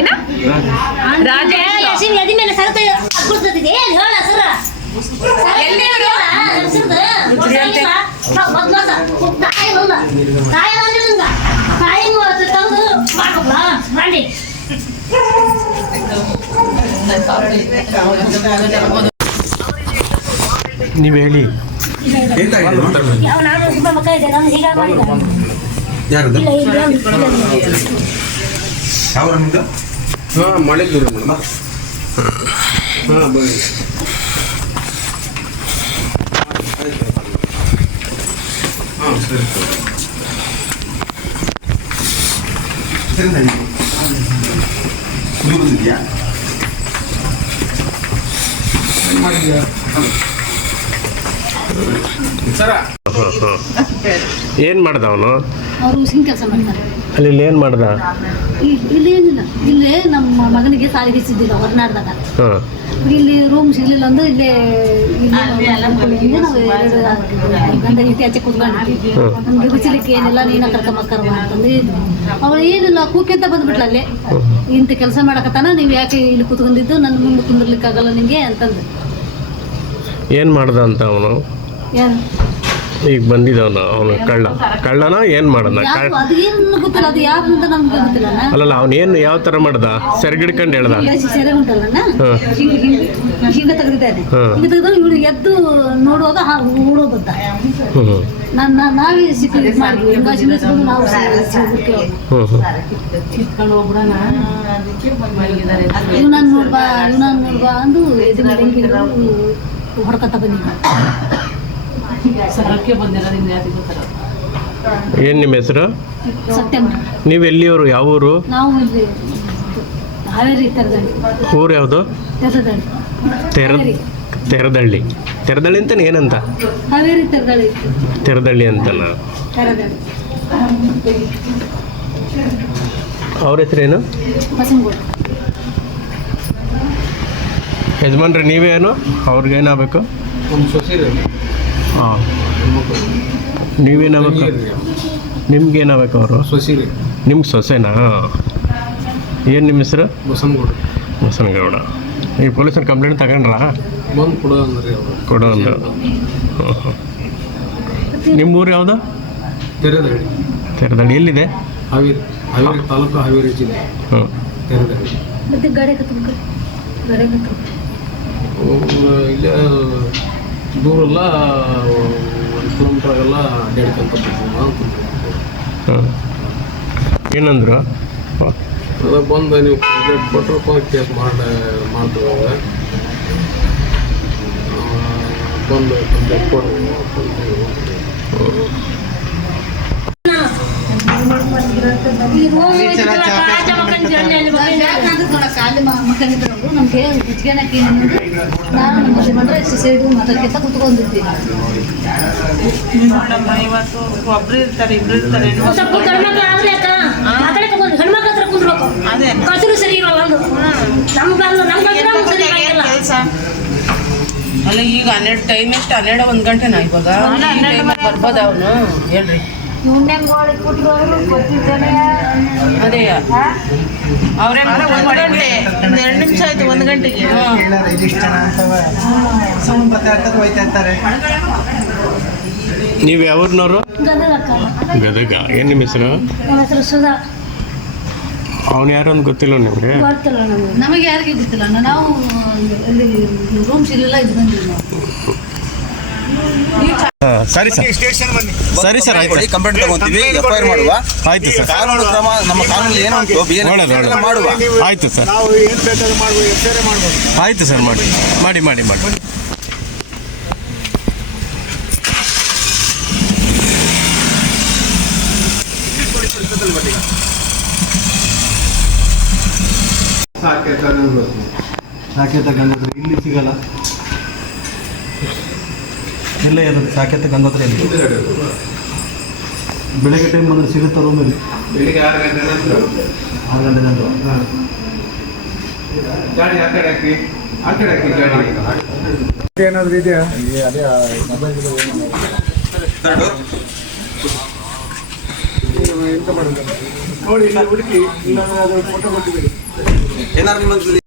ಏನ ರಾಜೇಶ್ ಎದಿ ಮೇಲೆ ಸರತ ಕುಡ್ತಿದೆ ಹೇಳ ಸರ ನೀವು ಹೇಳಿ ಮಾಡಿದ್ದೀರಿ ಮೇಡಮ್. ಹಾಂ ಬನ್ನಿ. ಹಾಂ ಸರಿ ಸರ ಏನು ಮಾಡ್ದ ಅವನು ಅವರು ಉಸಿನ ಕೆಲಸ ಮಾಡ್ತಾರೆ. ಅಲ್ಲಿ ಏನು ಮಾಡ್ದ? ಇಲ್ಲಿ ಏನಿಲ್ಲ, ಇಲ್ಲೇ ನಮ್ಮ ಮಗನಿಗೆ ಸಾಲಿಗೆ ಸಿದ್ದಿಲ್ಲ ಹೊರನಾಡ್ದಾಗ. ಹಾಂ ಇಲ್ಲಿ ರೂಮ್ ಸಿಗ್ಲಿಲ್ಲ ಅಂದ್ರೆ ಇಲ್ಲೇ ನಾವು ಎರಡು ಗಂಡ ರೀತಿ ಆಚೆ ಕೂತ್ಕೊಂಡಿದ್ವಿ. ನಮ್ಗೆ ಬಿಸಿಲಿಕ್ಕೆ ಏನಿಲ್ಲ, ನೀನ ಕರ್ಕೊಂಬಕ್ಕರ್ ಅಂತಂದ್ರೆ ಅವಳು ಏನಿಲ್ಲ ಕೂಕೆಂತ ಬಂದ್ಬಿಟ್ಲ ಅಲ್ಲೇ. ಇಂಥ ಕೆಲಸ ಮಾಡಕತ್ತಾನ, ನೀವು ಯಾಕೆ ಇಲ್ಲಿ ಕೂತ್ಕೊಂಡಿದ್ದು, ನನ್ನ ಮುಂದೆ ಕುಂದಿರ್ಲಿಕ್ಕಾಗಲ್ಲ ನಿಂಗೆ ಅಂತಂದು. ಏನು ಮಾಡ್ದ ಅಂತ ಅವನು? ಯಾರು ಈಗ ಬಂದಿದ್ದವನು ಅವನು ಕಳ್ಳನ ಏನು ಮಾಡ್ದ? ಅದು ಏನು ಗೊತ್ತಿಲ್ಲ, ಅದು ಯಾರು ಅಂತ ನಮ್ಗೆ ಗೊತ್ತಿಲ್ಲ. ಅಲ್ಲಲ್ಲ ಅವನೇನು ಯಾವ ಥರ ಮಾಡ್ದ? ಸೆರಗಿಡ್ಕೊಂಡು ಹೇಳ್ದ? ಸೆರೆ ಉಂಟಲ್ಲ, ಹಿಂಗ ತೆಗೆದಿದ್ದಾನೆ. ಹಿಂಗ ತೆಗೆದು ಇವಳು ಎದ್ದು ನೋಡುವಾಗ ಓಡೋದತ್ತ. ನಾವೇ ಸಿಕ್ಕ ಮಾಡಿದ್ವಿ, ನಾವು ಇವನನ್ನ ನೋಡ್ಬಾ ಅಂದು ಎದ್ದು ಹೊಡ್ಕೊತ ಬಂದಿದ್ದ. ಏನು ನಿಮ್ಮ ಹೆಸರು? ಸತ್ಯಮ್ಮ. ನೀವು ಎಲ್ಲಿಯವರು? ಯಾವ ಊರು? ನಾವು ಇಲ್ಲಿ ಹಾವೇರಿ ತೆರದಳ್ಳಿ. ಊರು ಯಾವುದು? ತೆರದಳ್ಳಿ. ತೆರದಳ್ಳಿ ಅಂತಾನೆ ಏನಂತ? ಹಾವೇರಿ ತೆರದಳ್ಳಿ. ತೆರದಳ್ಳಿ ಅಂತನ? ತೆರದಳ್ಳಿ. ಅವ್ರ ಹೆಸರೇನು? ಬಸನಗೌಡ. ಯಜಮಾನ್ರಿ ನೀವೇನು? ಅವ್ರಿಗೇನಾಗಬೇಕು? ಒಂದು ಸೊಸೈರಿ. ಹಾಂ, ನೀವೇನಾಗಬೇಕು? ನಿಮ್ಗೇನಾಗಬೇಕು ಅವರು? ಸೊಸೈರಿ. ನಿಮ್ಗೆ ಸೊಸೆನಾ? ಏನು ನಿಮ್ಮ ಹೆಸರು? ಬಸನಗೌಡ. ಈ ಪೊಲೀಸರು ಕಂಪ್ಲೇಂಟ್ ತಗೊಂಡ್ರಾ? ಬಂದು ಕೊಡೋ ಅಂದ್ರಿ ಅವರು. ಕೊಡೋ ಅಂದ. ನಿಮ್ಮೂರು ಯಾವುದು? ತೆರದಳ್ಳಿ. ಎಲ್ಲಿದೆ? ಹಾವೇರಿ ತಾಲೂಕು, ಹಾವೇರಿ ಜಿಲ್ಲೆ. ಹ್ಞೂ. ತೆರದಳ್ಳಿ. ಮತ್ತೆ ಗಾಡಿ ಕತ್ತಬೇಕು. ಇಲ್ಲೇ ದೂರಲ್ಲ, 1 ಕಿಲೋಮೀಟರ್ ಆಗಲ್ಲ, ಅಡ್ಡಾಡ್ಕೊಂತ ಹಾಂ. ಏನಂದ್ರು? ಅದು ಬಂದು ನೀವು ಕಂಪ್ಲೇಂಟ್ ಕೊಟ್ಟರಪ್ಪ ಕೇಸ್ ಮಾಡ್ತೀವಿ. ಬಂದು ಕಂಪ್ಲೇಂಟ್ ಕೊಡ್ರಿ. ನಮ್ಗೆ ಹುಚ್ಚಿಗೆನಕ್ಕೆ ನಾನು ನಮ್ಮ ಸೈಡು ಮಾತಾಡ್ಕೊಂತ ಕುತ್ಕೊಂಡಿದ್ವಿ. ಇವತ್ತು ಒಬ್ರು ಇರ್ತಾರೆ, ಇಬ್ರು ಇರ್ತಾರೆ. ಹೆಣ್ಮಕ್ಳ ಹತ್ರ ಕುಂದ್ರಬೇಕು. ಕಸರು ಸರಿ ಇರಲ್ಲ. ಕೆಲಸ ಅಲ್ಲ ಈಗ 12 ಟೈಮ್ ಎಷ್ಟು? 12 1 ಗಂಟೆನಾ ಇವಾಗ? ಬರ್ಬೋದ ಅವನು? ಹೇಳ್ರಿ. ಅದೇ ಅವ್ರೇ 1 ಗಂಟೆ, 2 ನಿಮಿಷ ಆಯ್ತು. 1 ಗಂಟೆಗೆ ನೀವು ಯಾವ್ರನ್ನವರು? ಗದಗ. ಏನು ನಿಮ್ಮ ಹೆಸರು? ನಮ್ಮ ಹೆಸರು ಸುಧಾ. ಅವನು ಯಾರು ಅಂತ ಗೊತ್ತಿಲ್ಲ ನಿಮಗೆ? ಗೊತ್ತಿಲ್ಲ ನಮಗೆ, ಯಾರಿಗೆ ಗೊತ್ತಿಲ್ಲ. ನಾವು ಅಲ್ಲಿ ರೂಮ್ ಸಿಗಲಿಲ್ಲ, ಇದು ಬಂದಿಲ್ಲ ನಾವು. ಸರಿ ಸರ್, ಸರಿ ಸರ್, ಆಯ್ತು. ಕಂಪ್ಲೇಂಟ್ ತಗೊಂತೀವಿ, FIR ಮಾಡುವ. ಆಯ್ತು ಸರ್. ಕಾನೂನು ಕ್ರಮ ನಮ್ಮ ಕಾನೂನು ಏನು ಮಾಡುವ. ಆಯ್ತು ಸರ್, ಆಯ್ತು ಸರ್, ಮಾಡಿ. ಸಾಕೇತ ಗಂಧತ್ರ ಇಲ್ಲಿ ಸಿಗಲ್ಲ. ಇಲ್ಲ ಅದು ಸಾಕೇತ ಗಂಧತ್ರ ಇಲ್ಲಿ ಬೆಳಗ್ಗೆ ಟೈಮ್ ಬಂದರೆ ಸಿಗುತ್ತಾ ರೂಮಲ್ಲಿ? ಬೆಳಿಗ್ಗೆ 6 ಗಂಟೆ ನಂತರ. 6 ಗಂಟೆ ನಂತರ. ಗಾಡಿ ಆ ಕಡೆ ಹಾಕಿ ಗಾಡಿ ಏನಾದರೂ ಇದೆಯಾ? ಅದೇ ಎಂತ ಮಾಡೋದು? ನೋಡಿ ಇಲ್ಲಿ ಹುಡುಕಿ ಇಲ್ಲ ಫೋಟೋ ಕೊಟ್ಟಿದ್ದೀರಿ. ಏನಾದ್ರು ನಿಮ್ಮ